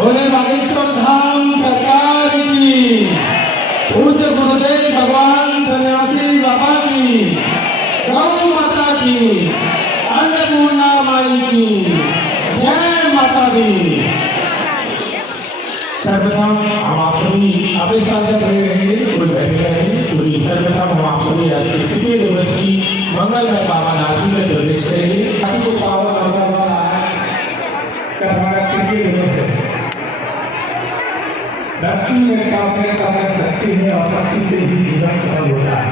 बोले बागेश्वर धाम सरकार की, पूज्य गुरुदेव भगवान सन्यासी बाबा की, गौ माता की, अन्नपूर्णा माई की जय माता दी। सर्वप्रथम हम आप सभी अपने स्थान पर खड़े रहेंगे, कोई बैठेगा नहीं, क्योंकि सर्वप्रथम हम आप सभी आज के तृतीय दिवस की मंगलमय पावन आरती में प्रवेश करेंगे। अभी को पावन अवसर पर आया का हमारा तृतीय दिवस है। धरती में काव्य शक्ति है और शक्ति से ही जीवन सरल होता है।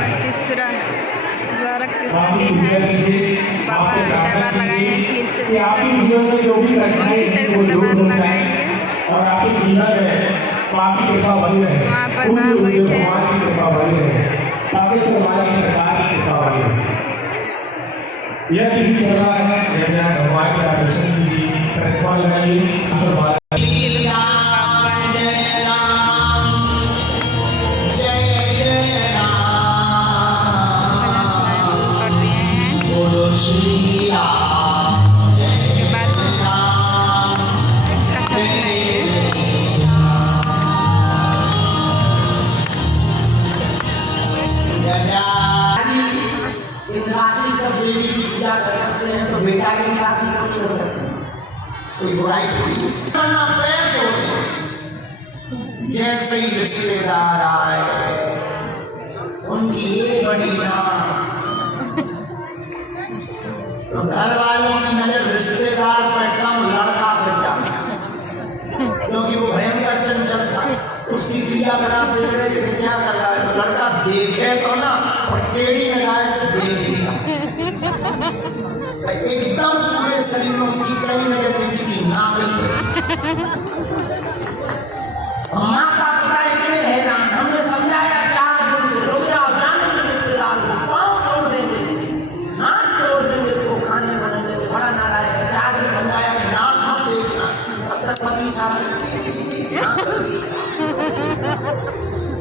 आपसे प्रार्थना कीजिए कि आपके जीवन में जो भी कठिनाई है वो दूर हो जाए और आपके जीवन में माँ की कृपा बनी रहे, पूज्य गुरुदेव भगवान की कृपा बनी रहे, बागेश्वर माता की सरकार की कृपा बनी रहे। यह तिथि चल रहा है, जहाँ भगवान का दर्शन कीजिए, प्रतिमा लगाइए। राशि सब देवी की पूजा कर सकते हैं, तो बेटा की राशि तो नहीं हो सकती, कोई बुराई थोड़ी। पैर तोड़ दे, जैसे ही रिश्तेदार आए उनकी ये बड़ी नाम, तो घर वालों की नजर रिश्तेदार पर कम लड़का पे जाती, क्योंकि वो भयंकर चंचल था। उसकी क्रियाकलाप देख रहे थे कि क्या कर रहा है, तो लड़का देखे तो ना, और टेढ़ी निगाह से देख लिया, एकदम पूरे शरीर में उसकी कहीं नजर नहीं टिकी, ना गई। माता पिता इतने हैरान, हमने समझाया 4 दिन से, रुक जाओ, जाने के रिश्तेदार पाँव तोड़ देंगे इसके, हाथ तोड़ देंगे इसको, खाने बनाएंगे, बड़ा नालायक है। 4 दिन समझाया कि नाक मत देखना, तब तक पति साहब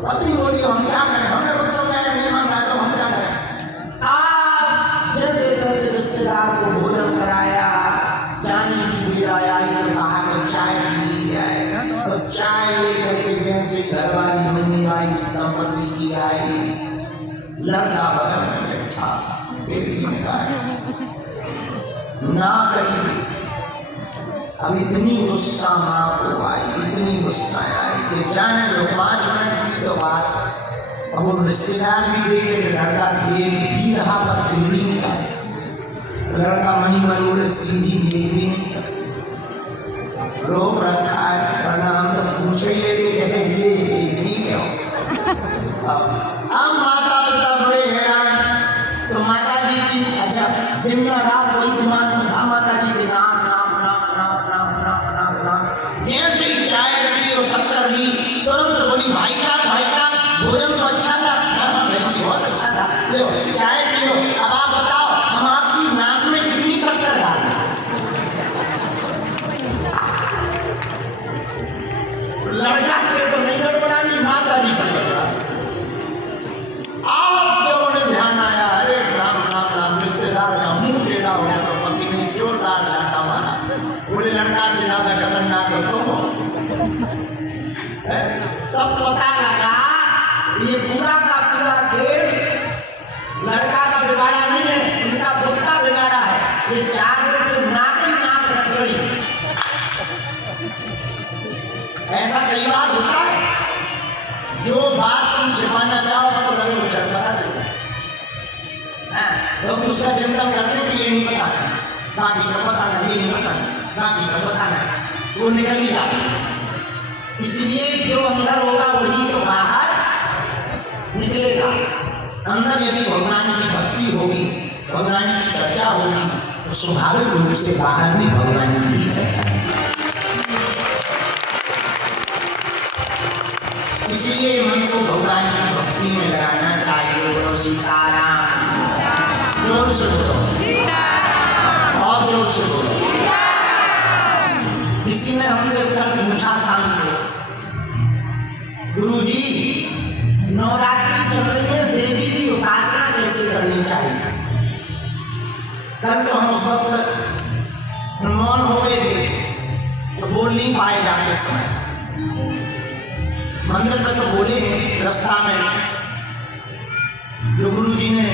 पत्नी बोली हम क्या करें, हमें बच्चों में नहीं मान रहा है, तो हम क्या करें। आप जल्दी घर से रिश्तेदार को भोजन कराया, जाने की भी आया, तो कहा कि चाय पी ली जाए, तो चाय लेकर के जैसे घरवाली बनने वाली उस दंपति की आई, लड़का बगल में बैठा, बेटी ने कहा ना कही। अब इतनी गुस्सा माँ को आई, इतनी गुस्सा आई कि जाने दो, 5 मिनट की तो बात है। अब वो रिश्तेदार भी देखे कि लड़का देख भी रहा पर टेढ़ी निकाल, लड़का मनी मनोरे सीधी देख भी नहीं सकते, रोक रखा है, वरना हम तो पूछ ही लेते कि ये इतनी क्यों। अब माता पिता बड़े हैरान, तो माता जी की अच्छा दिन रात वही दिमाग में था, माता जी के नाम नाम नाम नाम नाम नाम नाम नाम। जैसे ही चाय रखी और शक्कर ली, तुरंत बोली भाई साहब भोजन तो अच्छा था, बहुत अच्छा था, लो चाय पियो। अब आप बताओ हम आपकी नाक में कितनी शक्कर डालें। लड़का से तो नहीं गड़बड़ानी, माता जी से गड़बड़ानी। आप जब उन्हें ध्यान आया, अरे राम राम राम, रिश्तेदार का मुंह टेढ़ा हो गया, तो पति ने जोरदार चाटा मारा। बोले लड़का से ज्यादा खतरनाक हो तुम। तब पता लगा ये पूरा का पूरा खेल लड़का का बिगाड़ा नहीं है, उनका खुद का बिगाड़ा है। ये 4 दिन से नाक ही नाक रख रही। ऐसा कई बार होता है, जो बात तुम छिपाना चाहो तो लगे वो चल पता चलता है। लोग उसका चिंतन करते कि ये नहीं पता, बाकी सब पता नहीं, ये नहीं पता, बाकी सब पता नहीं, वो निकल ही जाती। इसलिए जो अंदर होगा वही तो बाहर निकलेगा। अंदर यदि भगवान की भक्ति होगी, भगवान की चर्चा होगी, तो स्वाभाविक रूप से बाहर भी भगवान की ही चर्चा होगी। इसलिए मन को भगवान की भक्ति में लगाना चाहिए। बोलो सीताराम, जोर से बोलो, और जोर से बोलो। किसी ने हमसे पूछा शाम को, गुरुजी नवरात्रि चल रही है, देवी की उपासना कैसे करनी चाहिए। कल तो हम उस वक्त मौन हो गए थे, तो बोल बोल नहीं पाए जाते समय। मंदिर में तो बोले हैं रास्ता में, जो गुरु जी ने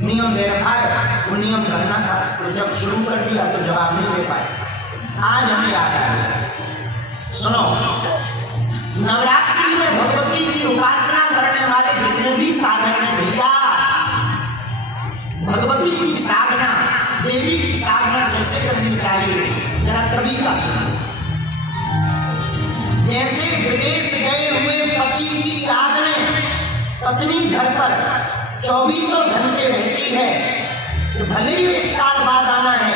नियम दे रखा है वो नियम करना था, तो जब शुरू कर दिया तो जवाब नहीं दे पाए। आज हमें याद आ गया। सुनो, नवरात्रि में भगवती की उपासना करने वाले जितने भी साधक हैं भैया, भगवती की साधना, देवी की साधना कैसे करनी चाहिए जरा तरीका सुनो। जैसे विदेश गए हुए पति की याद में पत्नी घर पर 24 घंटे रहती है, तो भले ही 1 साल बाद आना है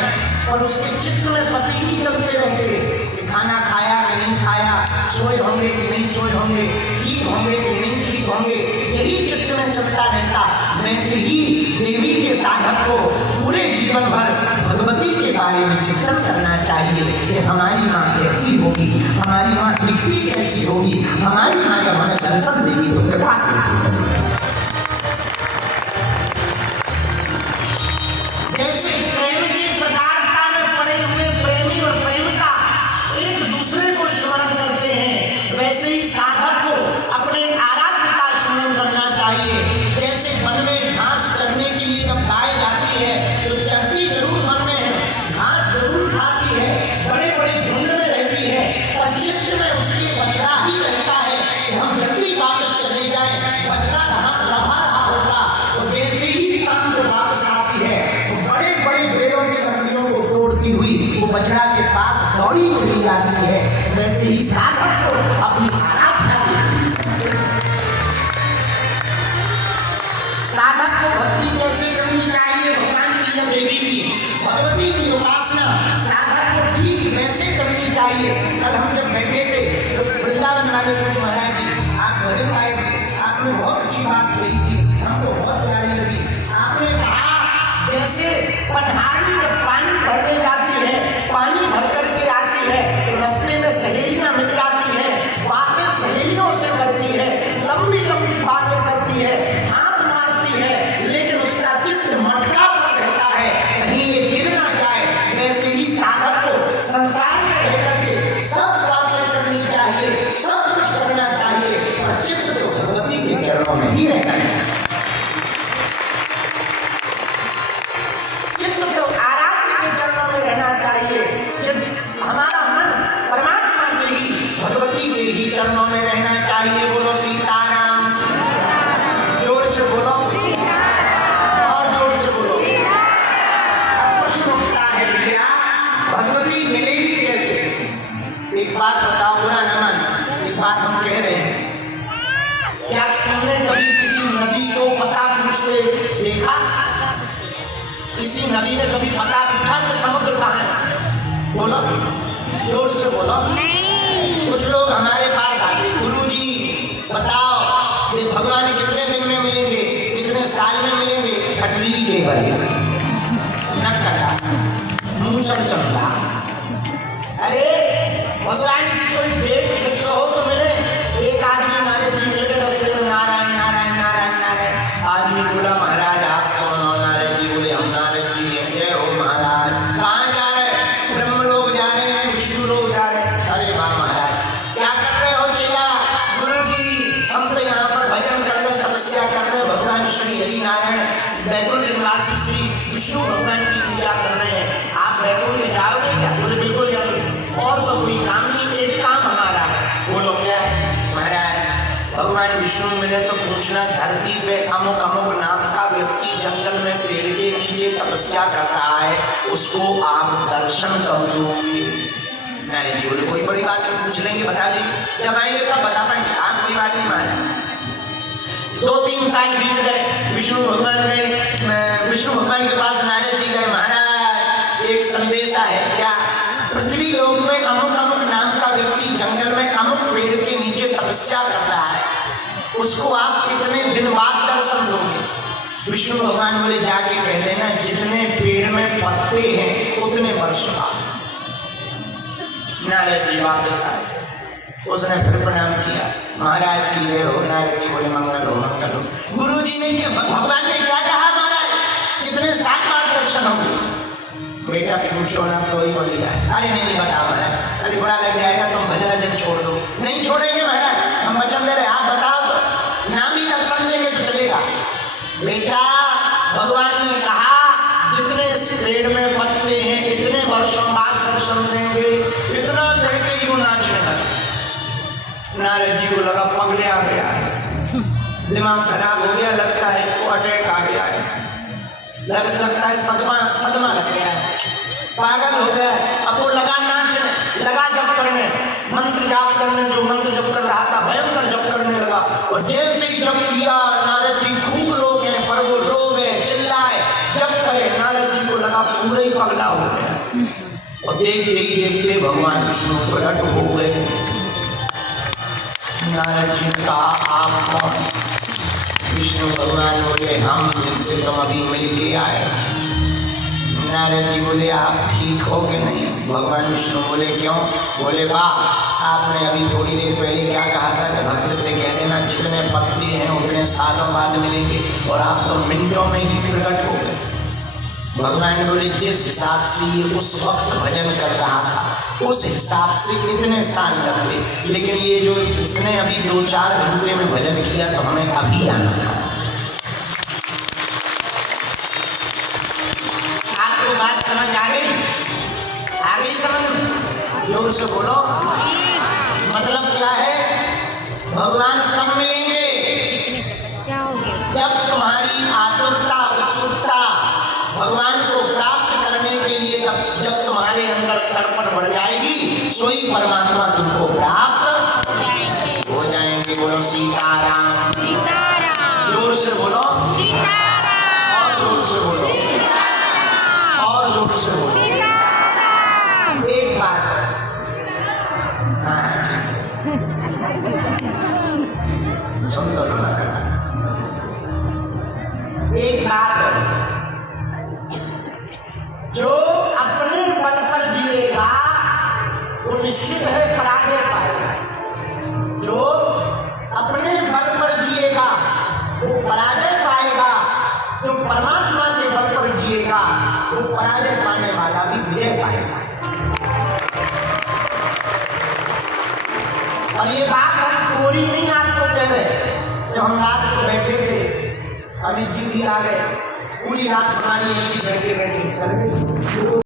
और उसके चित्त में पति ही चलते रहते कि खाना खाया कि नहीं खाया, सोए होंगे कि नहीं सोए होंगे, ठीक होंगे कि नहीं ठीक होंगे, यही चित्त में चलता रहता। वैसे ही देवी के साधक को पूरे जीवन भर भगवती के बारे में चिंतन करना चाहिए कि हमारी माँ कैसी होगी, हमारी माँ दिखती कैसी होगी, हमारी माँ जब हमें दर्शन देगी तो कृपा कैसी होगी। जैसे प्रेम की प्रगाढ़ता में पड़े हुए प्रेमी और प्रेमिका एक दूसरे को स्मरण करते हैं, वैसे ही साधक को अपने आराध्य का स्मरण करना चाहिए। जैसे वन में घास चरने के लिए जब गाय जाती है तो चरती जरूर वन में है, घास जरूर खाती है, बड़े बड़े झुंड में रहती है, और चित्त में उसके बछड़ा ही रहता है कि हम जल्दी वापस चले जाएं, बछड़ा लभा रहा होगा। तो जैसे ही शाम वापस आती है पेड़ों की लकड़ियों को तोड़ती हुई वो बछड़ा के पास दौड़ी चली जाती है, वैसे ही साधक को अपनी आराधना की साधक को भक्ति कैसे करनी चाहिए, भगवान की या देवी की भगवती की उपासना साधक को ठीक वैसे करनी चाहिए। कल हम जब बैठे थे तो वृंदावन वाले गुरु महाराज जी आप भजन गाए थे, आपने बहुत अच्छी बात कही थी, हमको बहुत प्यारी लगी। आपने कहा जैसे पनहाड़ी जब पानी भरने जाती है, पानी भर करके आती है तो रास्ते में सहेलियां मिल जाती हैं, बातें सहेलियों से करती है, लंबी लंबी बातें करती है, हाथ मारती है, लेकिन उसका चित्त मटका पर रहता है कहीं ये गिर ना जाए। वैसे ही साधक को संसार में रह करके सब बातें करनी चाहिए, सब कुछ करना चाहिए, और चित्त को भगवती के चरणों में ही रहना चाहिए। हमारा मन परमात्मा के ही भगवती के ही चरणों में रहना चाहिए। बोलो सीताराम, जोर से बोलो और जोर से बोलो। प्रश्न उठता है भैया भगवती मिलेगी कैसे? एक बात बताओ, बुरा न मान, एक बात हम कह रहे हैं, क्या तुमने कभी किसी नदी को पता पूछते देखा? किसी नदी ने कभी पता पूछा कि समुद्र कहाँ है? बोलो, जोर से बोलो। कुछ लोग हमारे पास आते, गुरुजी बताओ ये भगवान कितने दिन में मिलेंगे, कितने साल में मिलेंगे? खटरी के बल नटखटा मूसर चंदा। अरे भगवान की कोई डेट फिक्स हो तो मिले। एक आदमी नारद जी मिल गए रास्ते में, नारायण नारायण नारायण नारायण। आदमी बोला महाराज आप कौन हो? नारद जी बोले हम नारद जी हैं। जय हो महाराज। कहाँ जा रहे हैं? ब्रह्मलोक जा रहे हैं, विष्णु लोक जा रहे हैं। अरे वाह महाराज क्या कर रहे हो? चेला गुरुजी हम तो यहाँ पर भजन कर रहे, तपस्या कर रहे, भगवान श्री हरि नारायण बैकुंठ निवासी श्री विष्णु भगवान की पूजा कर रहे हैं। आप बैकुंठ जाओगे क्या? बोले बिल्कुल जाओगे। और तो कोई काम नहीं, एक काम हमारा है। बोलो क्या? महाराज भगवान विष्णु मिले तो पूछना, धरती पे अमुक अमुक नाम का व्यक्ति जंगल में पेड़ के नीचे तपस्या कर रहा है, उसको आप दर्शन कब दोगे? नारद जी बोले कोई बड़ी बात नहीं, पूछ लेंगे बता देंगे, जब आएंगे तब बता पाएंगे। आप कोई बात नहीं माना। 2-3 साल बीत गए, विष्णु भगवान के पास नारद जी गए, महाराज एक संदेशा है क्या? पृथ्वी लोक में अमुक अमुक नाम का व्यक्ति जंगल में अमुक पेड़ के नीचे तपस्या कर रहा है, उसको आप कितने दिन बाद दर्शन दोगे? विष्णु भगवान बोले जाके कह देना जितने पेड़ में पत्ते हैं उतने वर्ष बाद। नारद जी वापस आए, उसने फिर प्रणाम किया, महाराज की जय हो। नारद जी बोले मंगल हो मंगल हो। गुरु जी ने क्या, भगवान ने क्या कहा? महाराज कितने साल बाद दर्शन होंगे? बेटा पूछो ना तो ही बोली जाए, अरे नहीं बता महाराज, अरे बुरा लग जाएगा, तुम भजन अजन छोड़ दो। नहीं छोड़ेंगे महाराज, हम वचन दे रहे, आप बताओ तो, नाम ही दर्शन देंगे तो चलेगा। बेटा भगवान ने कहा जितने इस पेड़ में पत्ते हैं इतने वर्षों बाद दर्शन देंगे। इतना कहते ही वो नाचने लगा। नारद जी को लगा पगले आ गया है, दिमाग खराब हो गया, लगता है इसको अटैक आ गया है, लगता है सदमा लग गया है, पागल हो गया है। अब वो लगा नाचने, लगा जप करने, मंत्र जाप करने, जो मंत्र जप कर रहा था भयंकर जप करने लगा। और जैसे ही जप किया नारद जी खूब रोगे, पर वो रोगे चिल्लाए जप करे, नारद जी को लगा पूरा ही पगला हो गया। और देखते ही देखते भगवान विष्णु प्रकट हो गए। नारद जी का आप कौन? विष्णु भगवान बोले हम जिनसे तुम अभी मिल के आए। नारद जी बोले आप ठीक हो कि नहीं? भगवान विष्णु बोले क्यों? बोले वाह, आपने अभी थोड़ी देर पहले क्या कहा था कि भक्त से कह देना जितने पत्ते हैं उतने सालों बाद मिलेंगे, और आप तो मिनटों में ही प्रकट हो गए। भगवान बोले जिस हिसाब से ये उस वक्त भजन कर रहा था उस हिसाब से इतने साल लगते, लेकिन ये जो इसने अभी 2-4 घंटे में भजन किया तो हमें अभी आना था। आपको बात समझ आ गई? आ गई समझ? जोर से बोलो। मतलब क्या है? भगवान कब मिलेंगे? जब तुम्हारी आतुरता उत्सुकता भगवान को प्राप्त करने के लिए, जब तुम्हारे अंदर तड़पण बढ़ जाएगी, सोई परमात्मा तुमको प्राप्त हो जाएंगे। बोलो सीताराम। जोर से बोलो, और जोर से बोलो, और जोर से बोलो। एक बात, हाँ ठीक है, सुन दो ना। एक बात, जो अपने बल पर जिएगा वो निश्चित है पराजय पाएगा। जो अपने बल पर जिएगा वो पराजय पाएगा। जो परमात्मा के बल पर जिएगा वो पराजय पाने वाला भी विजय पाएगा। और ये बात हम पूरी नहीं आपको कह रहे। जब हम रात को बैठे थे, अमित जी भी आ गए, पूरी रात हमारी ऐसी बैठे बैठे